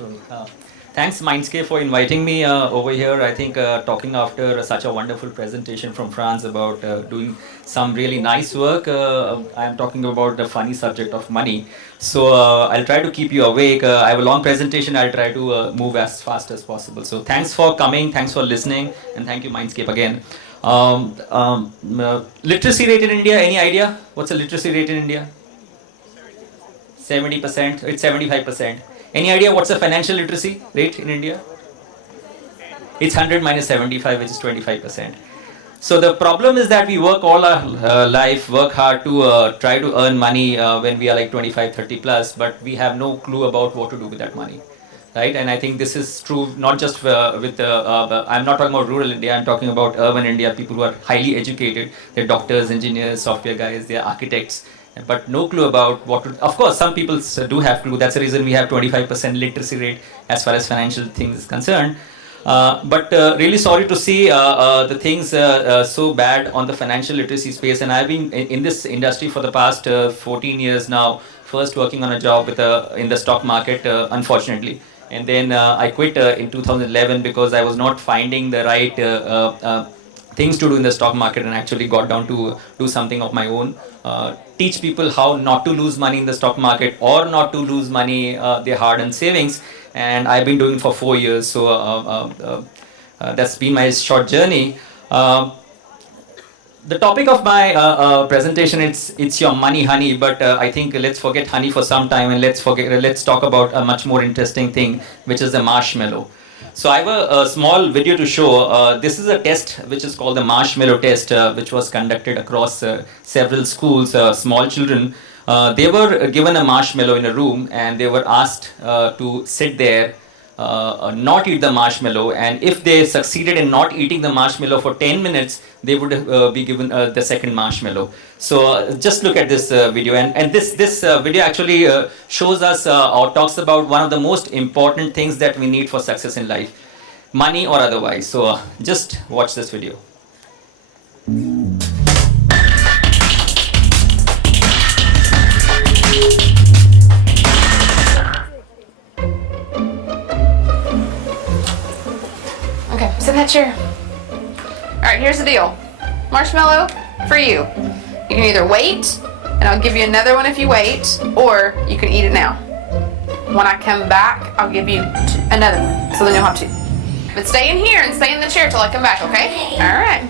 Sure. Thanks, Mindscape, for inviting me over here. I think talking after such a wonderful presentation from France about doing some really nice work, I am talking about the funny subject of money. So I'll try to keep you awake. I have a long presentation. I'll try to move as fast as possible. So thanks for coming. Thanks for listening. And thank you, Mindscape, again. Literacy rate in India, any idea? What's the literacy rate in India? 70%, it's 75%. Any idea what's the financial literacy rate in India? It's 100 minus 75, which is 25%. So the problem is that we work all our life, work hard to try to earn money when we are like 25, 30 plus, but we have no clue about what to do with that money. Right? And I think this is true not just I'm not talking about rural India, I'm talking about urban India, people who are highly educated. They're doctors, engineers, software guys, they're architects, but no clue about what to. Of course, some people do have clue. That's the reason we have 25% literacy rate as far as financial things is concerned. But really sorry to see the things so bad on the financial literacy space. And I've been in this industry for the past 14 years now. First working on a job with in the stock market, unfortunately. And then I quit in 2011 because I was not finding the right things to do in the stock market, and actually got down to do something of my own. Teach people how not to lose money in the stock market or not to lose money, their hard-earned savings. And I've been doing it for 4 years. So that's been my short journey. The topic of my presentation, it's your money honey, but I think let's forget honey for some time, and let's talk about a much more interesting thing, which is the marshmallow. So I have a small video to show. This is a test which is called the marshmallow test, which was conducted across several schools. Small children, they were given a marshmallow in a room, and they were asked to sit there, not eat the marshmallow, and if they succeeded in not eating the marshmallow for 10 minutes, they would be given the second marshmallow. So just look at this video, and this video actually shows us or talks about one of the most important things that we need for success in life, money or otherwise. So just watch this video. Okay, sit in that chair. Alright, here's the deal. Marshmallow for you. You can either wait, and I'll give you another one if you wait, or you can eat it now. When I come back, I'll give you another one, so then you'll have two. But stay in here and stay in the chair till I come back, okay? Alright.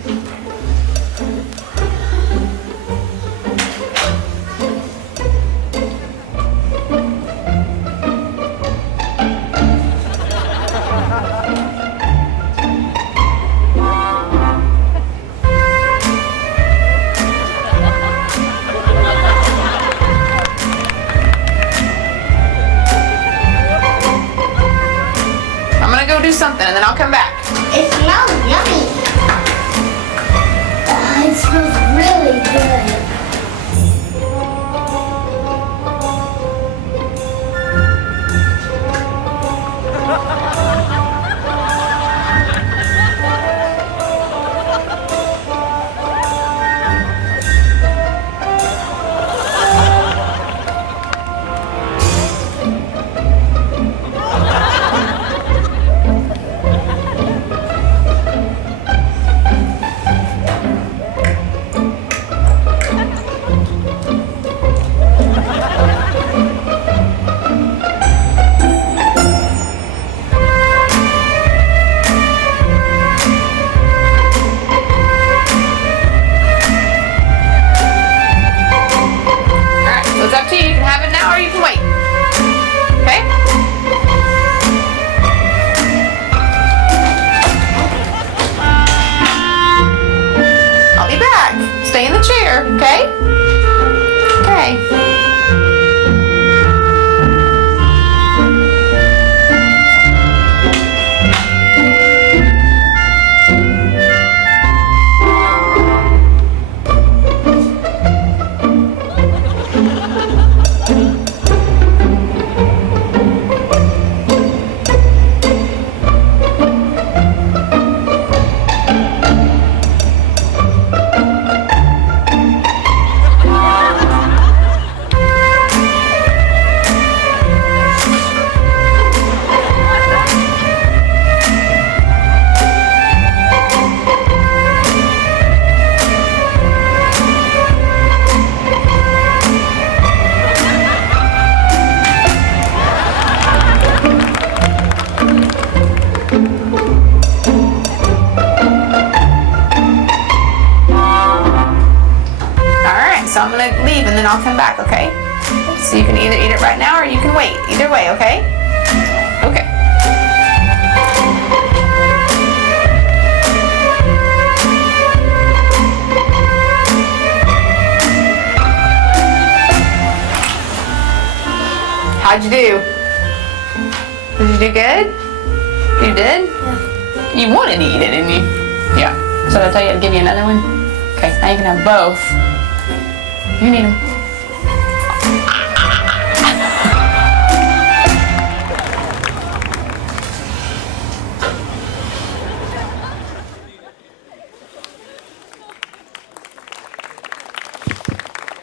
Go do something and then I'll come back. It smells yummy. It smells really good. okay? So you can either eat it right now or you can wait. Either way, okay? Okay. How'd you do? Did you do good? You did? Yeah. You wanted to eat it, didn't you? Yeah. So did I tell you I'd give you another one? Okay, now you can have both. You need them.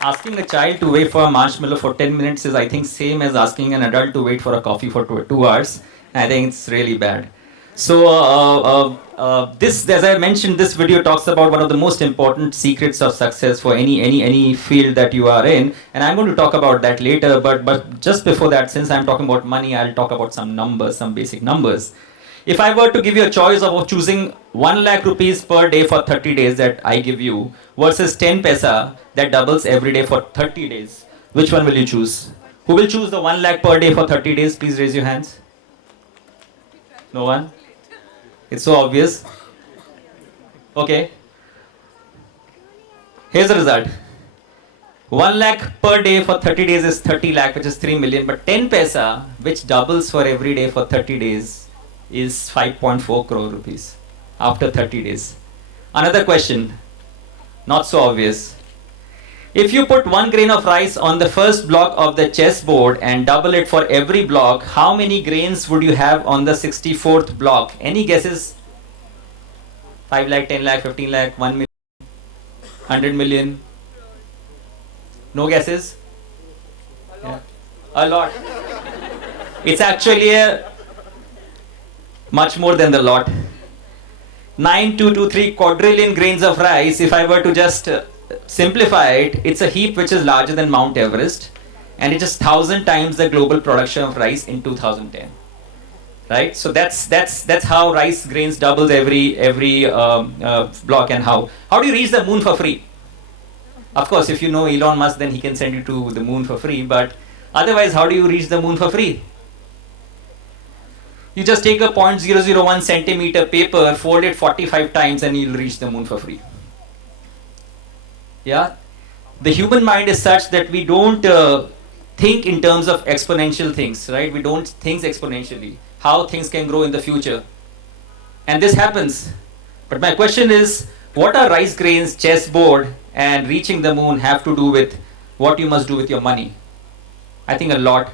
Asking a child to wait for a marshmallow for 10 minutes is, I think, same as asking an adult to wait for a coffee for 2 hours. I think it's really bad. So this, as I mentioned, this video talks about one of the most important secrets of success for any field that you are in, and I'm going to talk about that later. But just before that, since I'm talking about money, I'll talk about some numbers, some basic numbers. If I were to give you a choice of choosing 1 lakh rupees per day for 30 days that I give you versus 10 paisa that doubles every day for 30 days, which one will you choose? Who will choose the 1 lakh per day for 30 days? Please raise your hands. No one? It's so obvious. Okay. Here's the result. 1 lakh per day for 30 days is 30 lakh, which is 3 million. But 10 paisa, which doubles for every day for 30 days, is 5.4 crore rupees after 30 days. Another question, not so obvious. If you put 1 grain of rice on the first block of the chessboard and double it for every block, how many grains would you have on the 64th block? Any guesses? 5 lakh, 10 lakh, 15 lakh, 1 million, 100 million? No guesses? Yeah. A lot. It's actually a much more than the lot. 9223 quadrillion grains of rice. If I were to just simplify it, it's a heap which is larger than Mount Everest, and it is 1,000 times the global production of rice in 2010. Right? So that's how rice grains doubles every block. And how do you reach the moon for free? Of course, if you know Elon Musk, then he can send you to the moon for free. But otherwise, how do you reach the moon for free? You just take a 0.001 centimeter paper, fold it 45 times, and you'll reach the moon for free. Yeah? The human mind is such that we don't think in terms of exponential things, right? We don't think exponentially, how things can grow in the future. And this happens. But my question is, what are rice grains, chessboard, and reaching the moon have to do with what you must do with your money? I think a lot.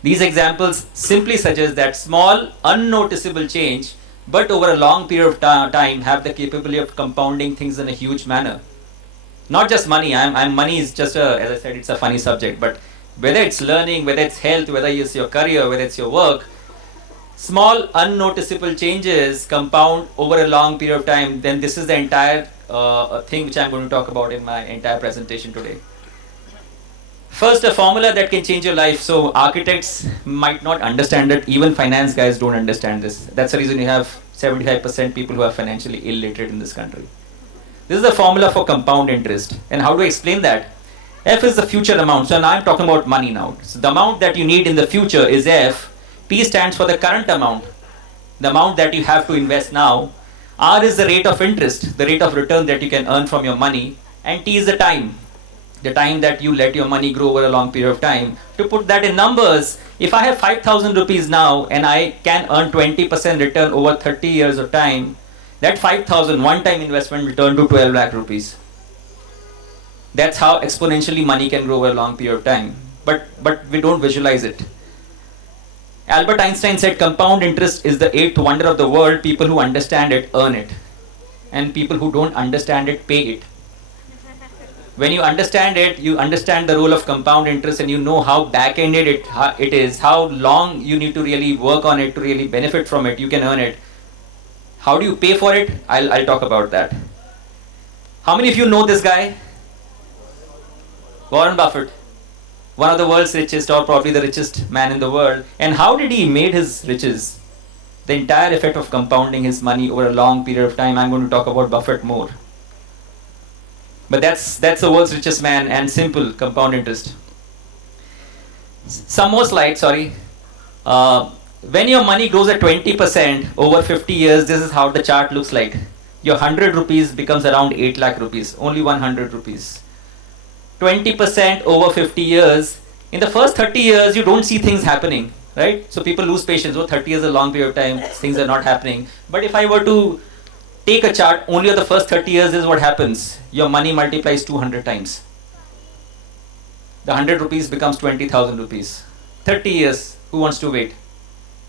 These examples simply suggest that small, unnoticeable change, but over a long period of time, have the capability of compounding things in a huge manner. Not just money. Money is just as I said, it's a funny subject. But whether it's learning, whether it's health, whether it's your career, whether it's your work, small, unnoticeable changes compound over a long period of time. Then this is the entire thing which I'm going to talk about in my entire presentation today. First, a formula that can change your life. So architects might not understand it. Even finance guys don't understand this. That's the reason you have 75% people who are financially illiterate in this country. This is the formula for compound interest. And how do I explain that? F is the future amount. So now I'm talking about money now. So the amount that you need in the future is F. P stands for the current amount, the amount that you have to invest now. R is the rate of interest, the rate of return that you can earn from your money. And T is the time that you let your money grow over a long period of time. To put that in numbers, if I have 5,000 rupees now and I can earn 20% return over 30 years of time, that 5,000 one-time investment will turn to 12 lakh rupees. That's how exponentially money can grow over a long period of time. But we don't visualize it. Albert Einstein said compound interest is the eighth wonder of the world. People who understand it earn it, and people who don't understand it pay it. When you understand it, you understand the role of compound interest, and you know how back-ended it is, how long you need to really work on it to really benefit from it. You can earn it. How do you pay for it? I'll talk about that. How many of you know this guy? Warren Buffett. One of the world's richest, or probably the richest man in the world. And how did he made his riches? The entire effect of compounding his money over a long period of time. I'm going to talk about Buffett more. But that's the world's richest man, and simple compound interest. Some more slides, sorry. When your money grows at 20% over 50 years, this is how the chart looks like. Your 100 rupees becomes around 8 lakh rupees, only 100 rupees. 20% over 50 years. In the first 30 years, you don't see things happening, right? So people lose patience. Oh, 30 years is a long period of time, things are not happening. But if I were to take a chart, only of the first 30 years, this is what happens. Your money multiplies 200 times. The 100 rupees becomes 20,000 rupees. 30 years, who wants to wait?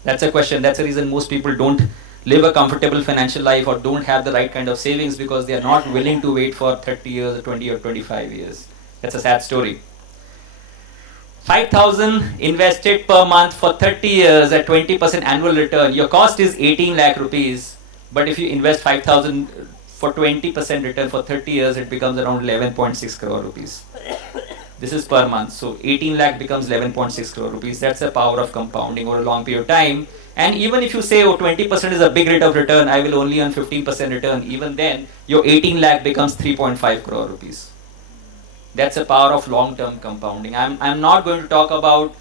That's a question. That's the reason most people don't live a comfortable financial life or don't have the right kind of savings, because they are not willing to wait for 30 years or 20 or 25 years. That's a sad story. 5,000 invested per month for 30 years at 20% annual return. Your cost is 18 lakh rupees. But if you invest 5,000 for 20% return for 30 years, it becomes around 11.6 crore rupees. This is per month. So 18 lakh becomes 11.6 crore rupees. That's the power of compounding over a long period of time. And even if you say, oh, 20% is a big rate of return, I will only earn 15% return, even then, your 18 lakh becomes 3.5 crore rupees. That's the power of long-term compounding. I'm not going to talk about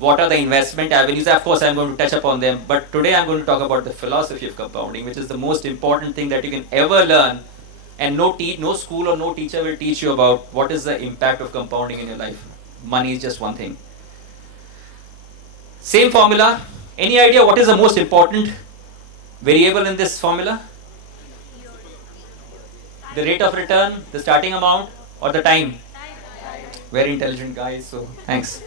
what are the investment avenues. Of course, I'm going to touch upon them. But today I'm going to talk about the philosophy of compounding, which is the most important thing that you can ever learn. And no school or no teacher will teach you about what is the impact of compounding in your life. Money is just one thing. Same formula. Any idea what is the most important variable in this formula? The rate of return, the starting amount, or the time? Very intelligent guys, so thanks.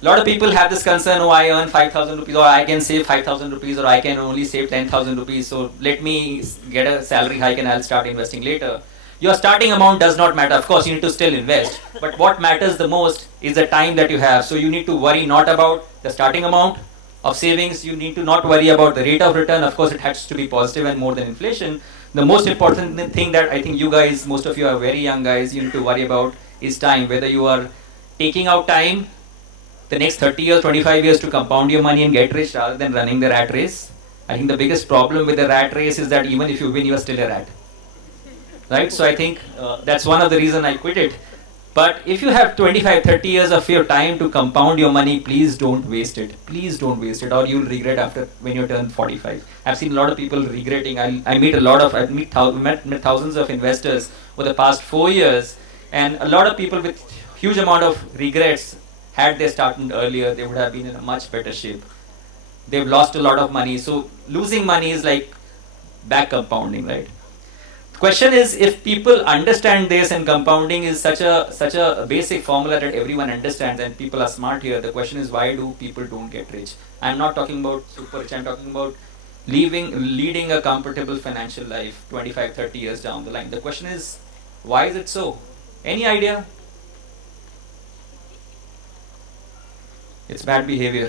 A lot of people have this concern, oh, I earn 5,000 rupees, or I can save 5,000 rupees, or I can only save 10,000 rupees, so let me get a salary hike and I'll start investing later. Your starting amount does not matter. Of course, you need to still invest, but what matters the most is the time that you have. So you need to worry not about the starting amount of savings, you need to not worry about the rate of return. Of course, it has to be positive and more than inflation. The most important thing that I think you guys, most of you are very young guys, you need to worry about is time. Whether you are taking out time, the next 30 years, 25 years to compound your money and get rich rather than running the rat race. I think the biggest problem with the rat race is that even if you win, you are still a rat. Right? So I think that's one of the reasons I quit it. But if you have 25, 30 years of your time to compound your money, please don't waste it. Please don't waste it, or you'll regret after when you turn 45. I've seen a lot of people regretting. I've met thousands of investors over the past 4 years, and a lot of people with huge amount of regrets. Had they started earlier, they would have been in a much better shape. They've lost a lot of money. So losing money is like back compounding, right? The question is, if people understand this, and compounding is such a basic formula that everyone understands and people are smart here, the question is, why do people don't get rich? I'm not talking about super rich, I'm talking about leading a comfortable financial life 25, 30 years down the line. The question is, why is it so? Any idea? It's bad behavior.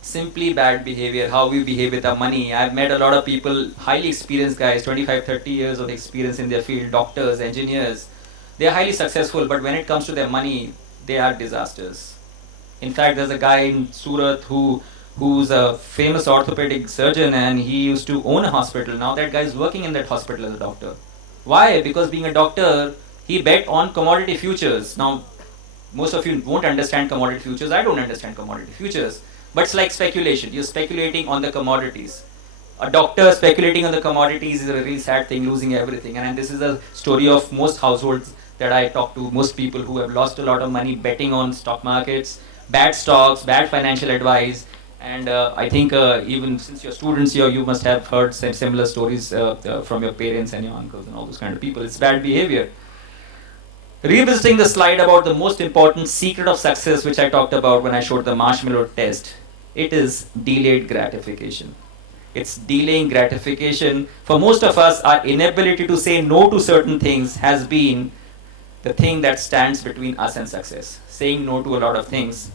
Simply bad behavior, how we behave with our money. I've met a lot of people, highly experienced guys, 25, 30 years of experience in their field, doctors, engineers. They are highly successful, but when it comes to their money, they are disasters. In fact, there's a guy in Surat who's a famous orthopedic surgeon, and he used to own a hospital. Now that guy is working in that hospital as a doctor. Why? Because being a doctor, he bet on commodity futures. Now, most of you won't understand commodity futures. I don't understand commodity futures. But it's like speculation. You're speculating on the commodities. A doctor speculating on the commodities is a really sad thing, losing everything. And this is a story of most households that I talk to, most people who have lost a lot of money betting on stock markets, bad stocks, bad financial advice. And I think even since you're students here, you must have heard some similar stories from your parents and your uncles and all those kind of people. It's bad behavior. Revisiting the slide about the most important secret of success, which I talked about when I showed the marshmallow test, it is delayed gratification. It's delaying gratification. For most of us, our inability to say no to certain things has been the thing that stands between us and success. Saying no to a lot of things.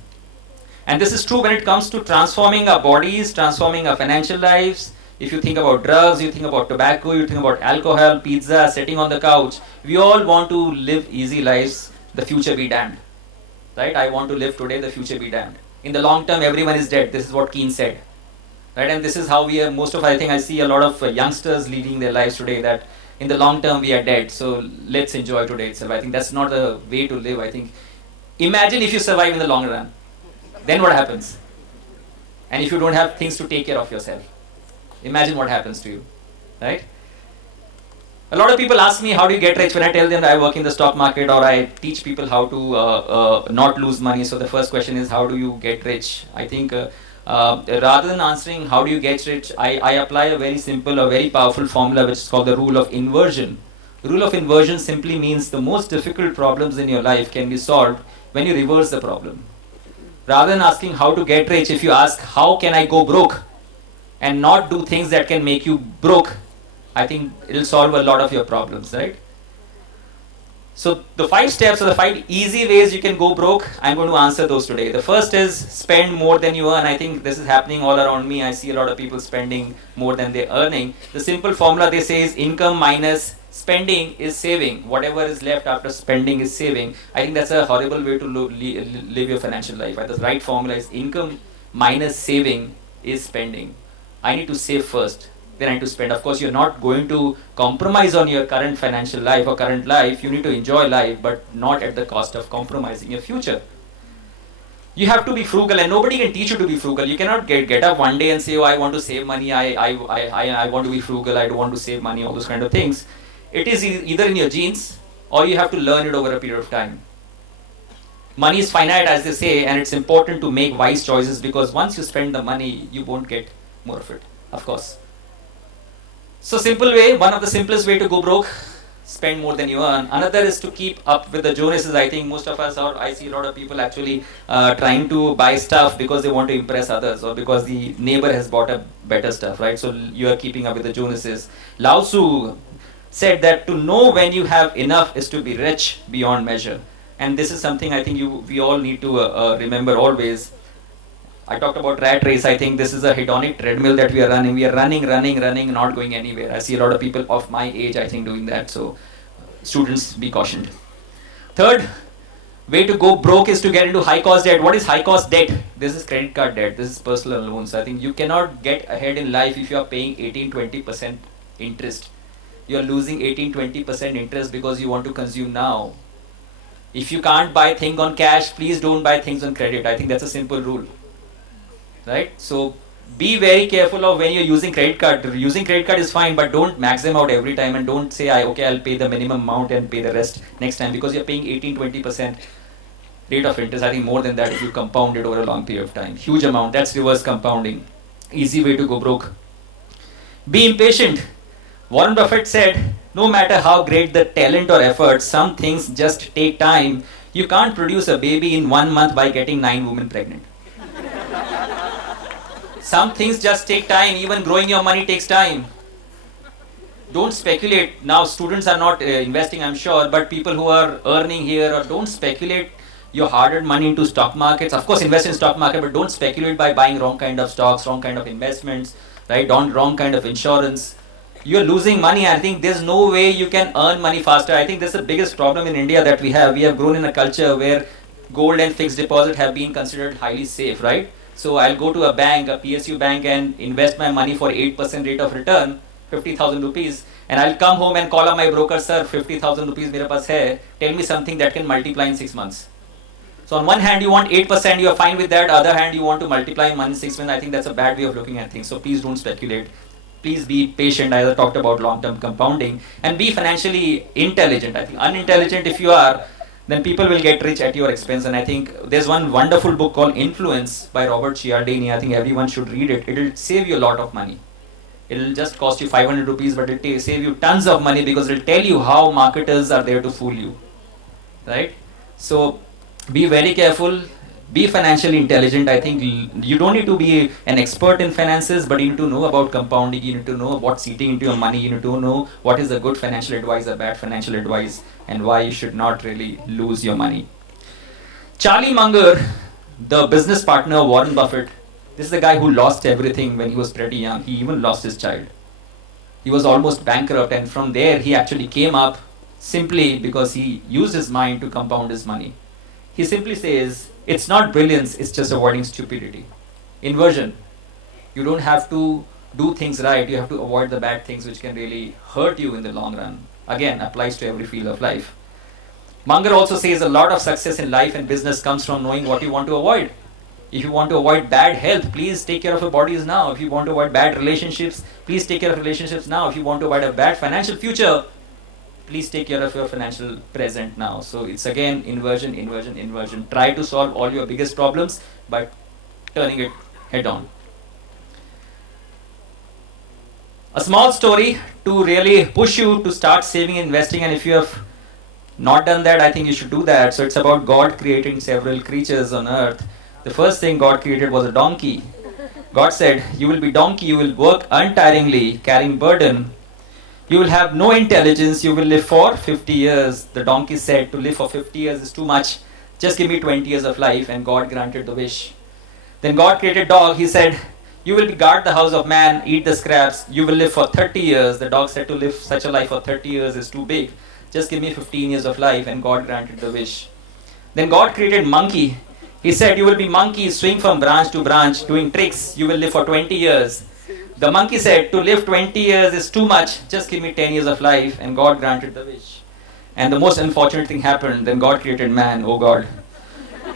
And this is true when it comes to transforming our bodies, transforming our financial lives. If you think about drugs, you think about tobacco, you think about alcohol, pizza, sitting on the couch. We all want to live easy lives, the future be damned. Right? I want to live today, the future be damned. In the long term, everyone is dead. This is what Keynes said. Right? And this is how we are, I think I see a lot of youngsters leading their lives today, that in the long term we are dead. So let's enjoy today itself. I think that's not the way to live. I think Imagine if you survive in the long run. Then what happens? And if you don't have things to take care of yourself, imagine what happens to you, right? A lot of people ask me, how do you get rich? When I tell them that I work in the stock market or I teach people how to not lose money. So the first question is, how do you get rich? I think rather than answering how do you get rich, I apply a very simple, a very powerful formula which is called the rule of inversion. The rule of inversion simply means the most difficult problems in your life can be solved when you reverse the problem. Rather than asking how to get rich, if you ask how can I go broke and not do things that can make you broke, I think it'll solve a lot of your problems, right? So the 5 steps or the 5 easy ways you can go broke, I'm going to answer those today. The first is spend more than you earn. I think this is happening all around me. I see a lot of people spending more than they're earning. The simple formula they say is income minus spending is saving. Whatever is left after spending is saving. I think that's a horrible way to live your financial life. The right formula is income minus saving is spending. I need to save first, then I need to spend. Of course, you're not going to compromise on your current financial life or current life. You need to enjoy life, but not at the cost of compromising your future. You have to be frugal, and nobody can teach you to be frugal. You cannot get up one day and say, oh, I want to save money, I want to be frugal, I don't want to save money, all those kind of things. It is either in your genes or you have to learn it over a period of time. Money is finite, as they say, and it's important to make wise choices, because once you spend the money, you won't get more of it, of course. So simple way, one of the simplest way to go broke, spend more than you earn. Another is to keep up with the Joneses. I think most of us, or I see a lot of people actually trying to buy stuff because they want to impress others, or because the neighbor has bought a better stuff, right? So you are keeping up with the Joneses. Lao Tzu said that to know when you have enough is to be rich beyond measure. And this is something I think we all need to remember always. I talked about rat race. I think this is a hedonic treadmill that we are running. We are running, not going anywhere. I see a lot of people of my age, I think, doing that. So students, be cautioned. Third way to go broke is to get into high cost debt. What is high cost debt? This is credit card debt. This is personal loans. I think you cannot get ahead in life if you are paying 18-20% interest. You are losing 18-20% interest because you want to consume now. If you can't buy things on cash, please don't buy things on credit. I think that's a simple rule. Right? So be very careful of when you're using credit card. Using credit card is fine, but don't max them out every time, and don't say, okay, I'll pay the minimum amount and pay the rest next time, because you're paying 18-20% rate of interest. I think more than that if you compound it over a long period of time. Huge amount. That's reverse compounding. Easy way to go broke. Be impatient. Warren Buffett said, no matter how great the talent or effort, some things just take time. You can't produce a baby in 1 month by getting 9 women pregnant. Some things just take time. Even growing your money takes time. Don't speculate. Now students are not investing, I'm sure, but people who are earning here, or don't speculate your hard-earned money into stock markets. Of course, invest in stock market, but don't speculate by buying wrong kind of stocks, wrong kind of investments, right? Wrong kind of insurance. You're losing money. I think there's no way you can earn money faster. I think that's the biggest problem in India that we have. We have grown in a culture where gold and fixed deposit have been considered highly safe, right? So I'll go to a bank, a PSU bank, and invest my money for 8% rate of return, 50,000 rupees, and I'll come home and call up my broker, sir, 50,000 rupees mere paas hai, tell me something that can multiply in 6 months. So on one hand you want 8%, you are fine with that. Other hand you want to multiply money in 6 months. I think that's a bad way of looking at things. So please don't speculate. Please be patient, as I talked about long-term compounding, and be financially intelligent. I think unintelligent if you are, then people will get rich at your expense. And I think there's one wonderful book called Influence by Robert Cialdini. I think everyone should read it. It'll save you a lot of money. It'll just cost you 500 rupees, but it'll save you tons of money, because it'll tell you how marketers are there to fool you. Right? So be very careful. Be financially intelligent. I think you don't need to be an expert in finances, but you need to know about compounding. You need to know what's eating into your money. You need to know what is a good financial advice, a bad financial advice, and why you should not really lose your money. Charlie Munger, the business partner of Warren Buffett, this is the guy who lost everything when he was pretty young. He even lost his child. He was almost bankrupt, and from there he actually came up simply because he used his mind to compound his money. He simply says, it's not brilliance, it's just avoiding stupidity. Inversion. You don't have to do things right, you have to avoid the bad things which can really hurt you in the long run. Again, applies to every field of life. Munger also says a lot of success in life and business comes from knowing what you want to avoid. If you want to avoid bad health, please take care of your bodies now. If you want to avoid bad relationships, please take care of relationships now. If you want to avoid a bad financial future, please take care of your financial present now. So it's again inversion, inversion, inversion. Try to solve all your biggest problems by turning it head on. A small story to really push you to start saving and investing, and if you have not done that, I think you should do that. So it's about God creating several creatures on earth. The first thing God created was a donkey. God said, you will be donkey, you will work untiringly, carrying burden. You will have no intelligence, you will live for 50 years. The donkey said, to live for 50 years is too much. Just give me 20 years of life, and God granted the wish. Then God created dog. He said, you will guard the house of man, eat the scraps. You will live for 30 years. The dog said, to live such a life for 30 years is too big. Just give me 15 years of life, and God granted the wish. Then God created monkey. He said, you will be monkey, swing from branch to branch, doing tricks. You will live for 20 years. The monkey said, to live 20 years is too much. Just give me 10 years of life, and God granted the wish. And the most unfortunate thing happened. Then God created man. Oh God.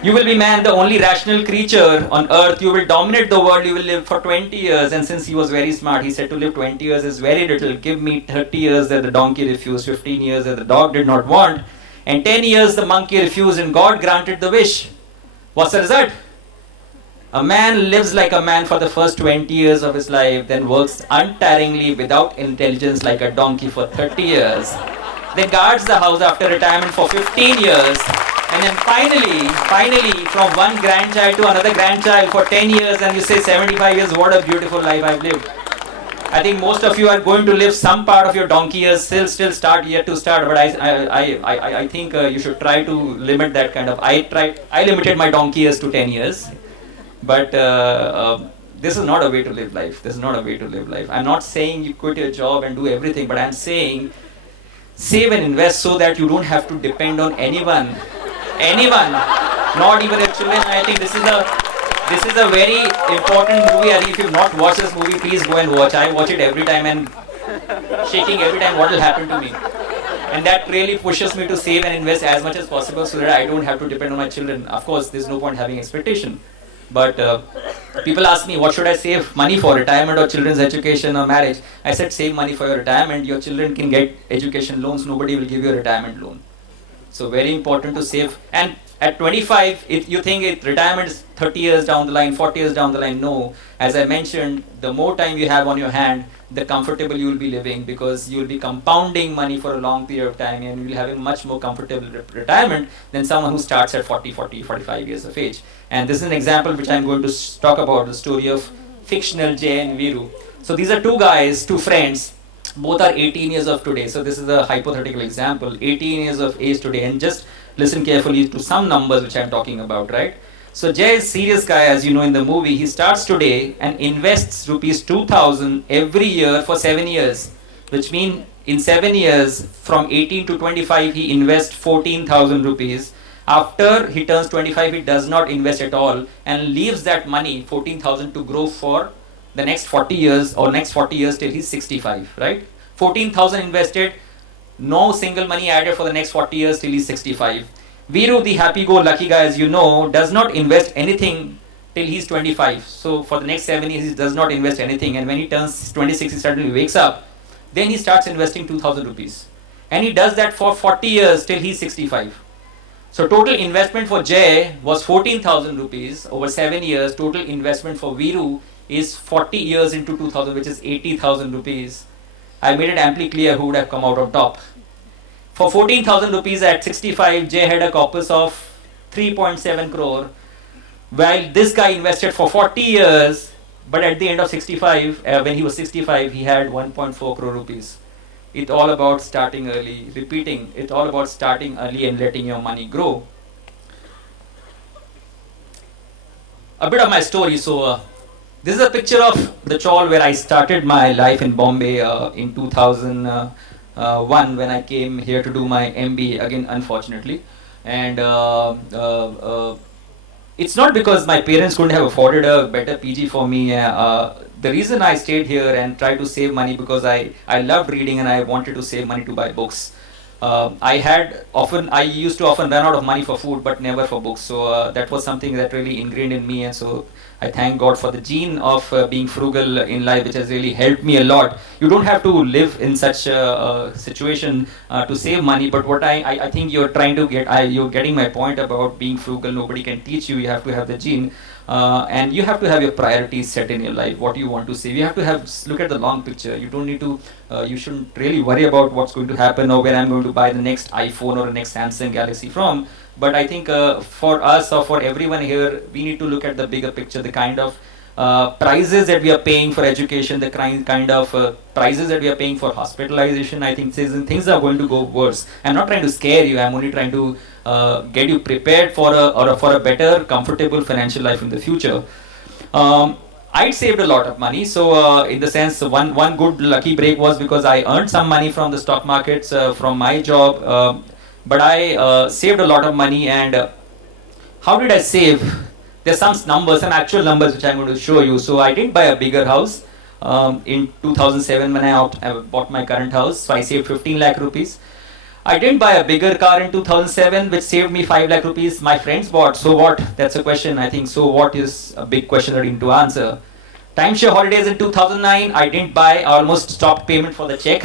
You will be man, the only rational creature on earth. You will dominate the world. You will live for 20 years. And since he was very smart, he said to live 20 years is very little. Give me 30 years that the donkey refused, 15 years that the dog did not want, and 10 years the monkey refused, and God granted the wish. What's the result? A man lives like a man for the first 20 years of his life, then works untiringly without intelligence like a donkey for 30 years. Then guards the house after retirement for 15 years. And then finally, from one grandchild to another grandchild for 10 years, and you say 75 years, what a beautiful life I've lived. I think most of you are going to live some part of your donkey years, still yet to start, but I think you should try to limit that kind of, I limited my donkey years to 10 years, but this is not a way to live life. This is not a way to live life. I'm not saying you quit your job and do everything, but I'm saying save and invest so that you don't have to depend on anyone, not even your children. I think this is a very important movie. I think if you've not watched this movie, please go and watch. I watch it every time and shaking every time what will happen to me. And that really pushes me to save and invest as much as possible so that I don't have to depend on my children. Of course, there's no point having expectation. But people ask me, what should I save money for? Retirement or children's education or marriage? I said, save money for your retirement. Your children can get education loans. Nobody will give you a retirement loan. So very important to save. And at 25, if you think retirement is 30 years down the line, 40 years down the line, no. As I mentioned, the more time you have on your hand, the comfortable you will be living, because you will be compounding money for a long period of time, and you will have a much more comfortable retirement than someone who starts at 45 years of age. And this is an example which I'm going to talk about, the story of fictional Jay and Viru. So these are two guys, two friends. Both are 18 years of today. So this is a hypothetical example. 18 years of age today. And just listen carefully to some numbers which I'm talking about, right? So Jay is serious guy, as you know in the movie. He starts today and invests rupees 2,000 every year for 7 years. Which means in 7 years, from 18 to 25, he invests 14,000 rupees. After he turns 25, he does not invest at all and leaves that money, 14,000, to grow for the next 40 years or next 40 years till he's 65, right? 14,000 invested, no single money added for the next 40 years till he's 65. Viru, the happy-go-lucky guy, as you know, does not invest anything till he's 25. So for the next 7 years, he does not invest anything. And when he turns 26, he suddenly wakes up. Then he starts investing 2,000 rupees. And he does that for 40 years till he's 65. So total investment for Jay was 14,000 rupees over 7 years. Total investment for Viru is 40 years into 2,000, which is 80,000 rupees. I made it amply clear who would have come out on top. For 14,000 rupees at 65, Jay had a corpus of 3.7 crore, while this guy invested for 40 years, but at the end of 65, when he was 65, he had 1.4 crore rupees. It's all about starting early, repeating, it's all about starting early and letting your money grow. A bit of my story. So this is a picture of the chawl where I started my life in Bombay in 2001 when I came here to do my MBA, again unfortunately. And it's not because my parents couldn't have afforded a better PG for me. The reason I stayed here and tried to save money because I loved reading and I wanted to save money to buy books. I used to often run out of money for food, but never for books. So that was something that really ingrained in me, and so I thank God for the gene of being frugal in life, which has really helped me a lot. You don't have to live in such a situation to save money, but what I think you're trying to you're getting my point about being frugal. Nobody can teach you. You have to have the gene. And you have to have your priorities set in your life. What you want to save, you have to look at the long picture. You don't need to. You shouldn't really worry about what's going to happen or where I'm going to buy the next iPhone or the next Samsung Galaxy from. But I think for us or for everyone here, we need to look at the bigger picture. The kind of prices that we are paying for education, the kind of prices that we are paying for hospitalization. I think things are going to go worse. I'm not trying to scare you. I'm only trying to get you prepared for a better, comfortable financial life in the future. I saved a lot of money, so in the sense, one good lucky break was because I earned some money from the stock markets from my job, but I saved a lot of money. And how did I save? There's some numbers, some actual numbers which I'm going to show you. So I didn't buy a bigger house in 2007 when I bought my current house. So I saved 15 lakh rupees. I didn't buy a bigger car in 2007, which saved me 5 lakh rupees. My friends bought. So what? That's a question. I think so what is a big question that I need to answer. Timeshare holidays in 2009, I didn't buy. I almost stopped payment for the check,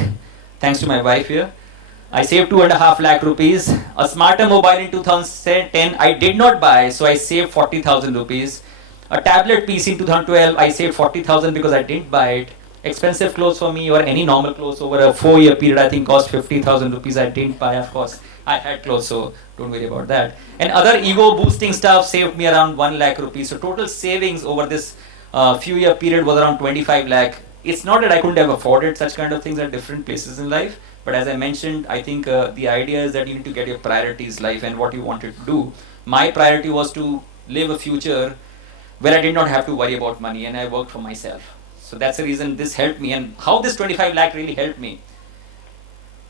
thanks to my wife here. I saved 2.5 lakh rupees. A smarter mobile in 2010, I did not buy, so I saved 40,000 rupees. A tablet PC in 2012, I saved 40,000 because I didn't buy it. Expensive clothes for me or any normal clothes over a 4-year period, I think cost 50,000 rupees. I didn't buy, of course. I had clothes, so don't worry about that. And other ego boosting stuff saved me around 1 lakh rupees. So total savings over this few-year period was around 25 lakh. It's not that I couldn't have afforded such kind of things at different places in life, but as I mentioned, I think the idea is that you need to get your priorities life and what you wanted to do. My priority was to live a future where I did not have to worry about money, and I worked for myself. So that's the reason this helped me. And how this 25 lakh really helped me?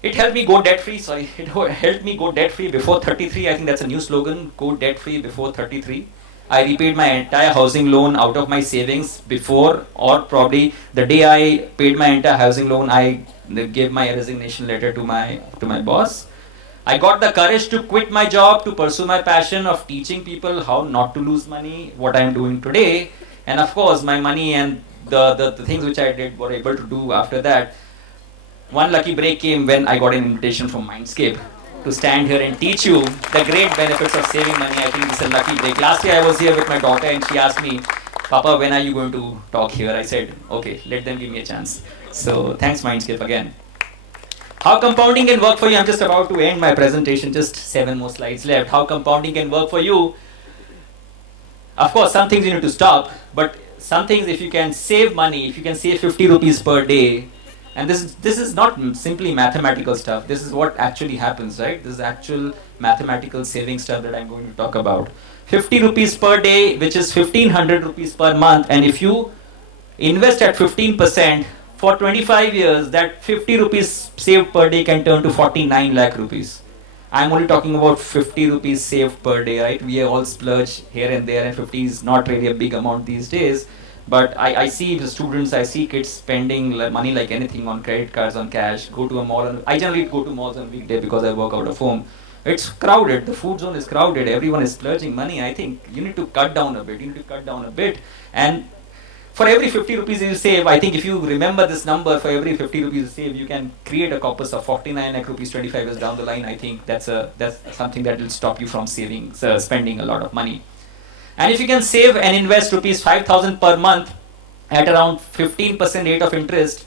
It helped me go debt free. It helped me go debt free before 33. I think that's a new slogan, go debt free before 33. I repaid my entire housing loan out of my savings before, or probably the day I paid my entire housing loan, I gave my resignation letter to my boss. I got the courage to quit my job to pursue my passion of teaching people how not to lose money, what I am doing today. And of course, my money and the things which I did were able to do after that. One lucky break came when I got an invitation from Mindscape to stand here and teach you the great benefits of saving money. I think it's a lucky break. Last year I was here with my daughter and she asked me, Papa, when are you going to talk here? I said, okay, let them give me a chance. So thanks Mindscape again. How compounding can work for you? I'm just about to end my presentation, just 7 more slides left. How compounding can work for you? Of course, some things you need to stop, but some things, if you can save money, if you can save 50 rupees per day, and this is not simply mathematical stuff, this is what actually happens, right? This is actual mathematical saving stuff that I'm going to talk about. 50 rupees per day, which is 1500 rupees per month, and if you invest at 15%, for 25 years, that 50 rupees saved per day can turn to 49 lakh rupees. I'm only talking about 50 rupees saved per day, right? We all splurge here and there, and 50 is not really a big amount these days. But I see the students, I see kids spending money like anything on credit cards, on cash, go to a mall. I generally go to malls on weekday because I work out of home. It's crowded, the food zone is crowded, everyone is splurging money. I think you need to cut down a bit, And for every 50 rupees you save, I think if you remember this number, for every 50 rupees you save, you can create a corpus of 49 lakh rupees 25 years down the line. I think that's something that will stop you from spending a lot of money. And if you can save and invest rupees 5,000 per month at around 15% rate of interest,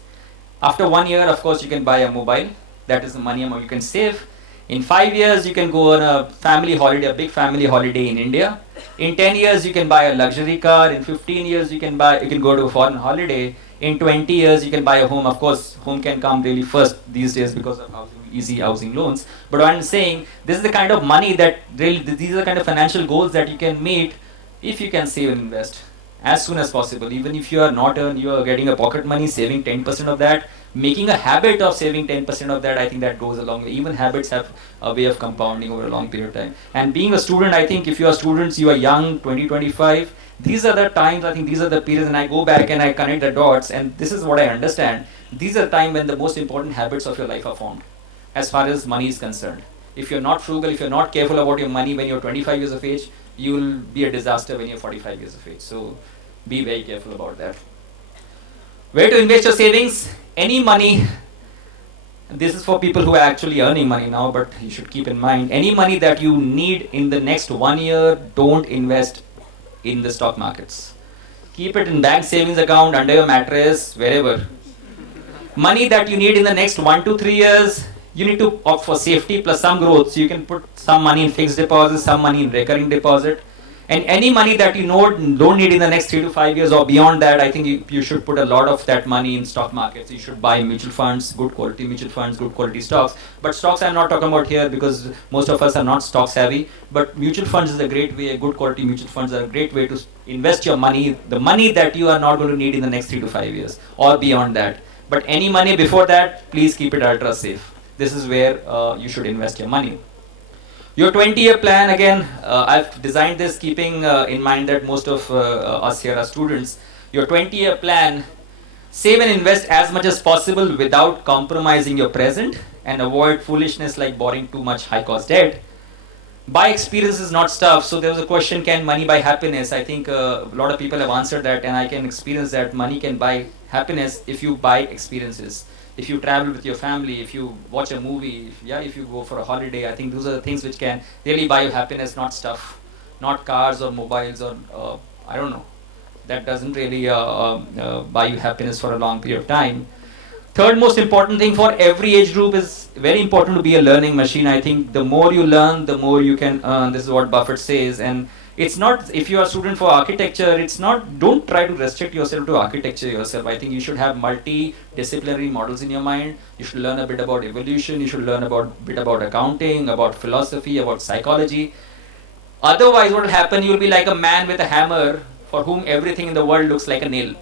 after 1 year, of course, you can buy a mobile. That is the money amount you can save. In 5 years, you can go on a family holiday, a big family holiday in India. In 10 years, you can buy a luxury car. In 15 years, you can go to a foreign holiday. In 20 years, you can buy a home. Of course, home can come really first these days because of easy housing loans. But what I'm saying, this is the kind of money that really, these are the kind of financial goals that you can meet if you can save and invest as soon as possible. Even if you are not you are getting a pocket money, saving 10% of that, making a habit of saving 10% of that, I think that goes a long way. Even habits have a way of compounding over a long period of time. And being a student, I think if you are students, you are young, 20, 25, these are the times, I think these are the periods, and I go back and I connect the dots, and this is what I understand. These are the time when the most important habits of your life are formed. as far as money is concerned. If you're not frugal, if you're not careful about your money when you're 25 years of age, you'll be a disaster when you're 45 years of age. So be very careful about that. Where to invest your savings? Any money, this is for people who are actually earning money now, but you should keep in mind, any money that you need in the next 1 year, don't invest in the stock markets. Keep it in bank savings account, under your mattress, wherever. Money that you need in the next 1 to 3 years, you need to opt for safety plus some growth. So you can put some money in fixed deposits, some money in recurring deposit. And any money that you know don't need in the next 3 to 5 years or beyond that, I think you should put a lot of that money in stock markets. You should buy mutual funds, good quality mutual funds, good quality stocks. But stocks I'm not talking about here because most of us are not stock savvy. But mutual funds is a great way, good quality mutual funds are a great way to invest your money, the money that you are not going to need in the next 3 to 5 years or beyond that. But any money before that, please keep it ultra safe. This is where you should invest your money. Your 20-year plan, again, I've designed this keeping in mind that most of us here are students. Your 20-year plan, save and invest as much as possible without compromising your present and avoid foolishness like borrowing too much high-cost debt. Buy experiences, not stuff. So there was a question, can money buy happiness? I think a lot of people have answered that, and I can experience that money can buy happiness if you buy experiences. If you travel with your family, if you watch a movie, if you go for a holiday, I think those are the things which can really buy you happiness, not stuff, not cars or mobiles or I don't know. That doesn't really buy you happiness for a long period of time. Third most important thing for every age group is very important to be a learning machine. I think the more you learn, the more you can earn. This is what Buffett says. And it's not, if you are a student for architecture, it's not, don't try to restrict yourself to architecture yourself. I think you should have multidisciplinary models in your mind. You should learn a bit about evolution. You should learn a bit about accounting, about philosophy, about psychology. Otherwise, what will happen, you'll be like a man with a hammer for whom everything in the world looks like a nail.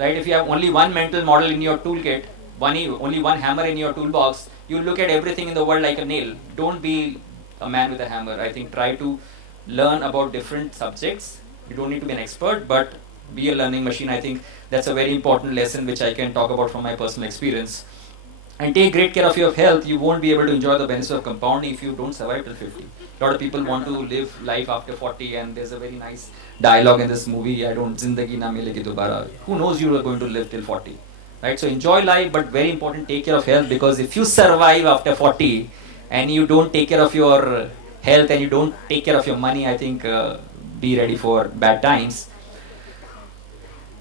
Right? If you have only one mental model in your toolkit, only one hammer in your toolbox, you look at everything in the world like a nail. Don't be a man with a hammer. I think try to learn about different subjects. You don't need to be an expert, but be a learning machine. I think that's a very important lesson which I can talk about from my personal experience. And take great care of your health. You won't be able to enjoy the benefits of compounding if you don't survive till 50. A lot of people want to live life after 40, and there's a very nice dialogue in this movie, Zindagi na milegi dobara. Who knows you are going to live till 40, right? So enjoy life, but very important, take care of health, because if you survive after 40 and you don't take care of your health and you don't take care of your money, I think be ready for bad times.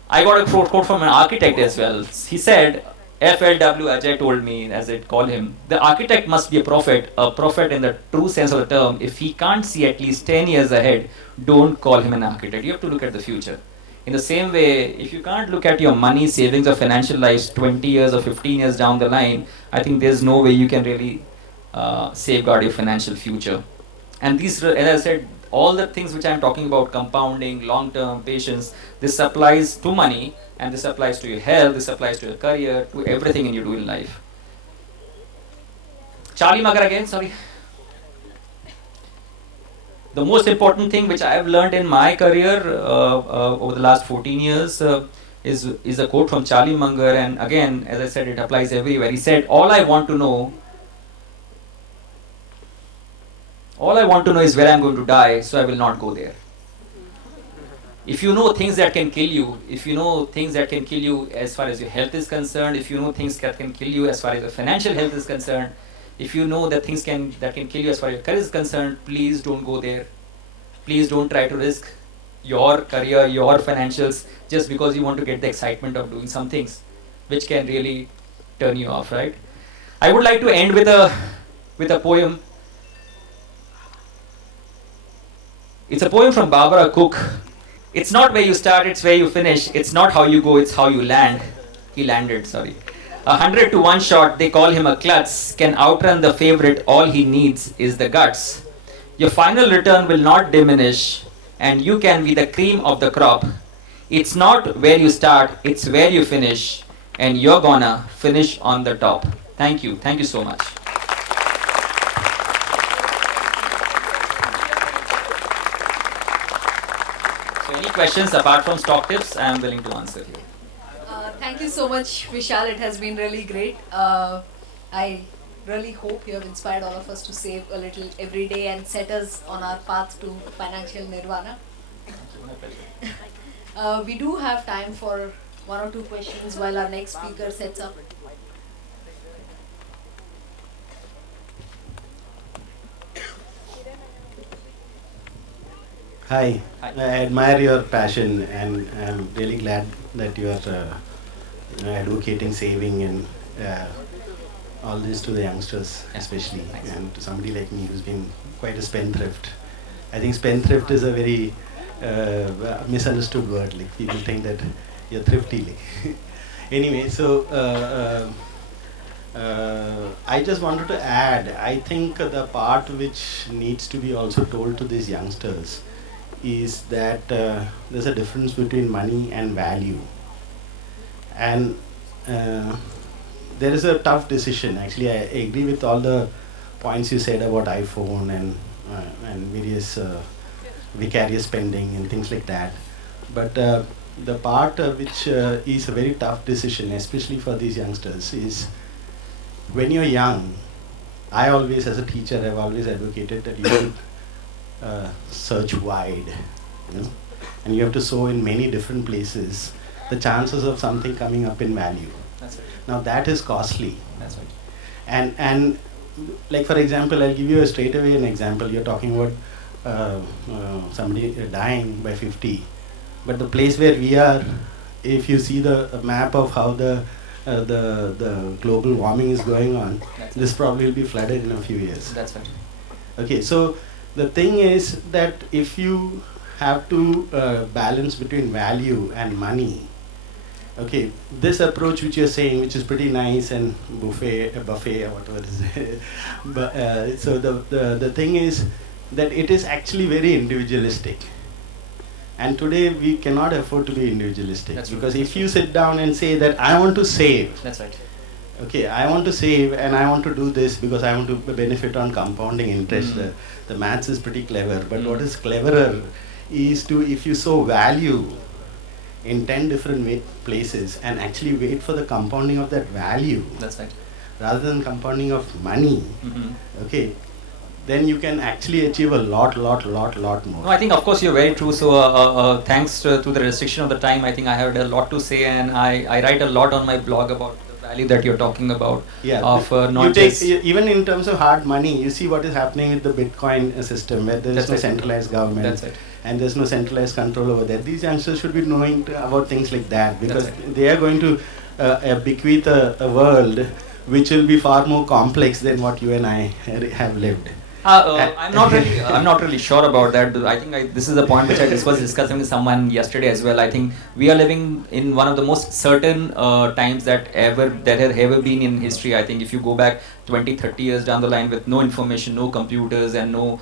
I got a quote from an architect as well. He said, FLW Ajay told me, as I call him, the architect must be a prophet in the true sense of the term. If he can't see at least 10 years ahead, don't call him an architect. You have to look at the future. In the same way, if you can't look at your money, savings or financial lives 20 years or 15 years down the line, I think there's no way you can really safeguard your financial future. And these, as I said, all the things which I'm talking about, compounding, long-term, patience, this applies to money, and this applies to your health, this applies to your career, to everything you do in life. Charlie Munger again, sorry. The most important thing which I have learned in my career over the last 14 years is a quote from Charlie Munger, and again, as I said, it applies everywhere. He said, all I want to know is where I'm going to die, so I will not go there. If you know things that can kill you, if you know things that can kill you as far as your health is concerned, if you know things that can kill you as far as your financial health is concerned, if you know that things that can kill you as far as your career is concerned, please don't go there. Please don't try to risk your career, your financials, just because you want to get the excitement of doing some things which can really turn you off, right? I would like to end with a poem. It's a poem from Barbara Cook. It's not where you start, it's where you finish. It's not how you go, it's how you land. He landed, sorry. 100 to 1 shot, they call him a klutz, can outrun the favorite, all he needs is the guts. Your final return will not diminish, and you can be the cream of the crop. It's not where you start, it's where you finish, and you're gonna finish on the top. Thank you so much. Any questions apart from stock tips, I am willing to answer here. Thank you so much, Vishal. It has been really great. I really hope you have inspired all of us to save a little every day and set us on our path to financial nirvana. We do have time for one or two questions while our next speaker sets up. Hi. Hi. I admire your passion and I'm really glad that you are advocating saving and all this to the youngsters especially, Thanks. and to somebody like me who's been quite a spendthrift. I think spendthrift is a very misunderstood word. Like people think that you're thrifty. Like. Anyway, so I just wanted to add, I think the part which needs to be also told to these youngsters is that there's a difference between money and value. And there is a tough decision. Actually, I agree with all the points you said about iPhone and various vicarious spending and things like that. But the part which is a very tough decision, especially for these youngsters, is when you're young. I always, as a teacher, I've always advocated that you should search wide, you know, and you have to sow in many different places the chances of something coming up in value. That's right. Now that is costly. That's right. And like for example, I'll give you a straight away an example. You're talking about somebody dying by 50, but the place where we are, if you see the map of how the global warming is going on, That's this probably will be flooded in a few years. That's right. Okay, so the thing is that if you have to balance between value and money, okay, this approach which you're saying, which is pretty nice and buffet or whatever it is, but so the thing is that it is actually very individualistic. And today we cannot afford to be individualistic. That's right. Because if you sit down and say that I want to save, That's right. okay, I want to save and I want to do this because I want to benefit on compounding interest. The maths is pretty clever, but what is cleverer is to, if you sow value in 10 different places and actually wait for the compounding of that value That's right. rather than compounding of money, okay, then you can actually achieve a lot more. No, I think of course you're very true. So thanks to the restriction of the time, I think I had a lot to say, and I write a lot on my blog about the value that you're talking about. Yeah, Of not you take just even in terms of hard money, you see what is happening with the Bitcoin system, where there is That's no right. centralized government. That's right. And there's no centralized control over that. These youngsters should be knowing about things like that, because right. they are going to bequeath a world which will be far more complex than what you and I have lived. I'm not really sure about that. I think this is a point which I was discussing with someone yesterday as well. I think we are living in one of the most certain times that have ever been in history. I think if you go back 20, 30 years down the line with no information, no computers, and no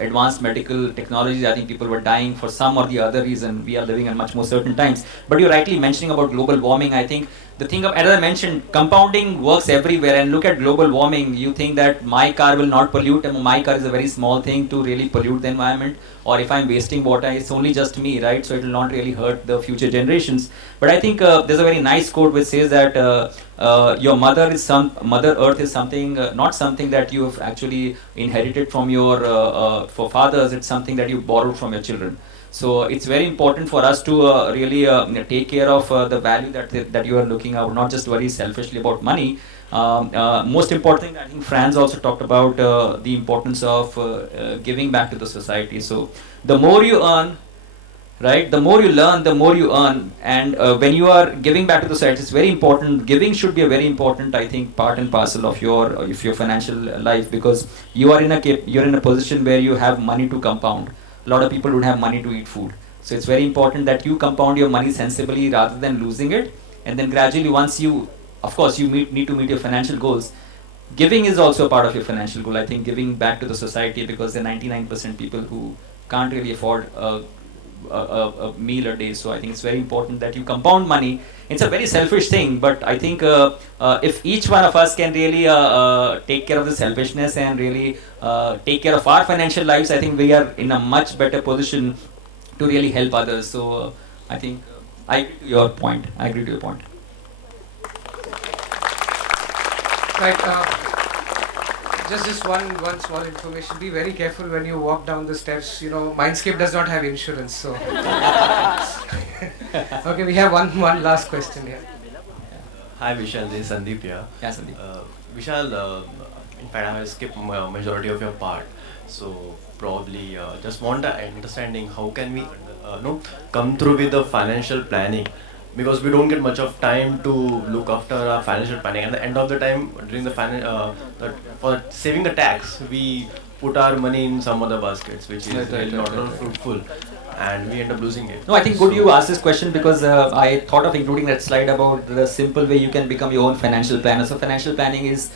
advanced medical technologies, I think people were dying for some or the other reason. We are living in much more certain times. But you're rightly mentioning about global warming. I think the thing of, as I mentioned, compounding works everywhere. And look at global warming. You think that my car will not pollute, and my car is a very small thing to really pollute the environment. Or if I'm wasting water, it's only just me, right? So it will not really hurt the future generations. But I think there's a very nice quote which says that your Mother Earth is something, not something that you have actually inherited from your forefathers. It's something that you borrowed from your children. So it's very important for us to really take care of the value that you are looking at, not just worry selfishly about money. Most important, I think Franz also talked about the importance of giving back to the society. So the more you earn, right, the more you learn, the more you earn. And when you are giving back to the society, it's very important. Giving should be a very important, I think, part and parcel of your financial life, because you're in a position where you have money to compound. A lot of people don't have money to eat food. So it's very important that you compound your money sensibly rather than losing it. And then gradually, once you, of course, you need to meet your financial goals. Giving is also a part of your financial goal. I think giving back to the society, because there are 99% people who can't really afford a meal a day. So I think it's very important that you compound money. It's a very selfish thing, but I think if each one of us can really take care of the selfishness and really take care of our financial lives, I think we are in a much better position to really help others. So I think I agree to your point. Right. Just one small information. Be very careful when you walk down the steps. You know, Mindscape does not have insurance, so. Okay, we have one last question here. Hi Vishal, this is Sandeep here. Yeah, Sandeep. Vishal, in fact I have skipped majority of your part, so probably just want an understanding how can we come through with the financial planning, because we don't get much of time to look after our financial planning. At the end of the time, during the for saving the tax, we put our money in some other baskets, which is really not fruitful, and we end up losing it. No, I think good you asked this question because I thought of including that slide about the simple way you can become your own financial planner. So financial planning is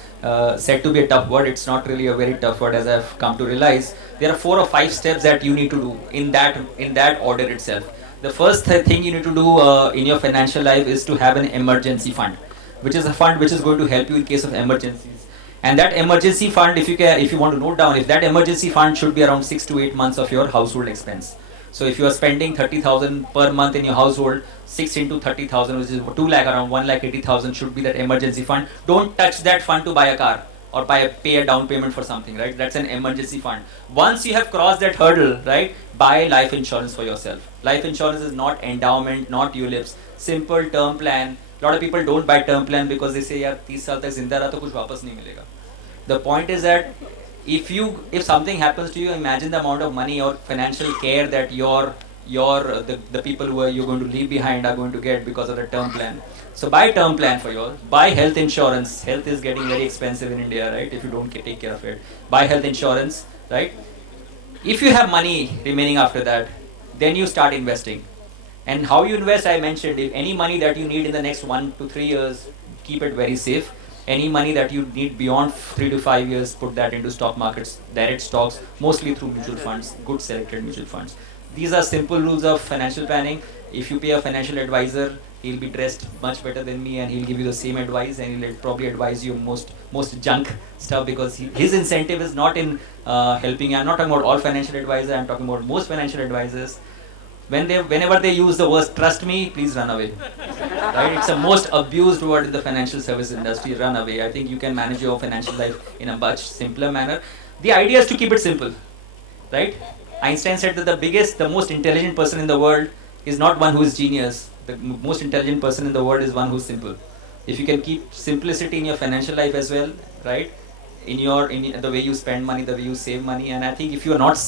said to be a tough word. It's not really a very tough word, as I've come to realize. There are 4 or 5 steps that you need to do in that order itself. The first thing you need to do in your financial life is to have an emergency fund, which is a fund which is going to help you in case of emergencies. And that emergency fund, if you want to note down, if that emergency fund should be around 6 to 8 months of your household expense. So if you are spending 30,000 per month in your household, 6 into 30,000, which is 2 lakh, around 1,80,000 should be that emergency fund. Don't touch that fund to buy a car or pay a down payment for something, right? That's an emergency fund. Once you have crossed that hurdle, right, buy life insurance for yourself. Life insurance is not endowment, not ULIPs, simple term plan. A lot of people don't buy term plan because they say, yaar, 30 saal tak zinda raha to kuch wapas nahi milega. The point is that if something happens to you, imagine the amount of money or financial care that the people who you're going to leave behind are going to get because of the term plan. So buy term plan for yours. Buy health insurance. Health is getting very expensive in India, right? If you don't take care of it, buy health insurance, right? If you have money remaining after that, then you start investing. And how you invest, I mentioned. If any money that you need in the next 1 to 3 years, keep it very safe. Any money that you need beyond 3 to 5 years, put that into stock markets, direct stocks, mostly through mutual funds, good selected mutual funds. These are simple rules of financial planning. If you pay a financial advisor, he'll be dressed much better than me and he'll give you the same advice, and he'll probably advise you most junk stuff, because his incentive is not in helping you. I'm not talking about all financial advisors, I'm talking about most financial advisors. Whenever they use the word trust me, please run away. Right? It's the most abused word in the financial service industry, run away. I think you can manage your financial life in a much simpler manner. The idea is to keep it simple. Right? Einstein said that the most intelligent person in the world is not one who is genius. The most intelligent person in the world is one who's simple. If you can keep simplicity in your financial life as well, right? In the way you spend money, the way you save money, and I think if you're not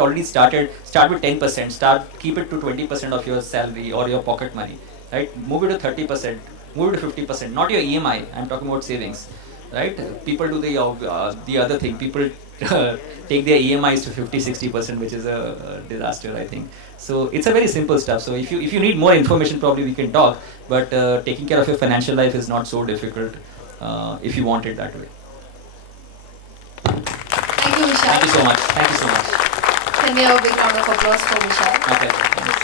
already started, start with 10%. Keep it to 20% of your salary or your pocket money, right? Move it to 30%, move it to 50%. Not your EMI. I'm talking about savings, right? People do the other thing. People take their EMIs to 50-60%, which is a disaster, I think. So it's a very simple stuff. So if you need more information, probably we can talk. But taking care of your financial life is not so difficult if you want it that way. Thank you, Vishal. Thank you so much. Thank you so much. Can we have a big round of applause for Vishal? Okay.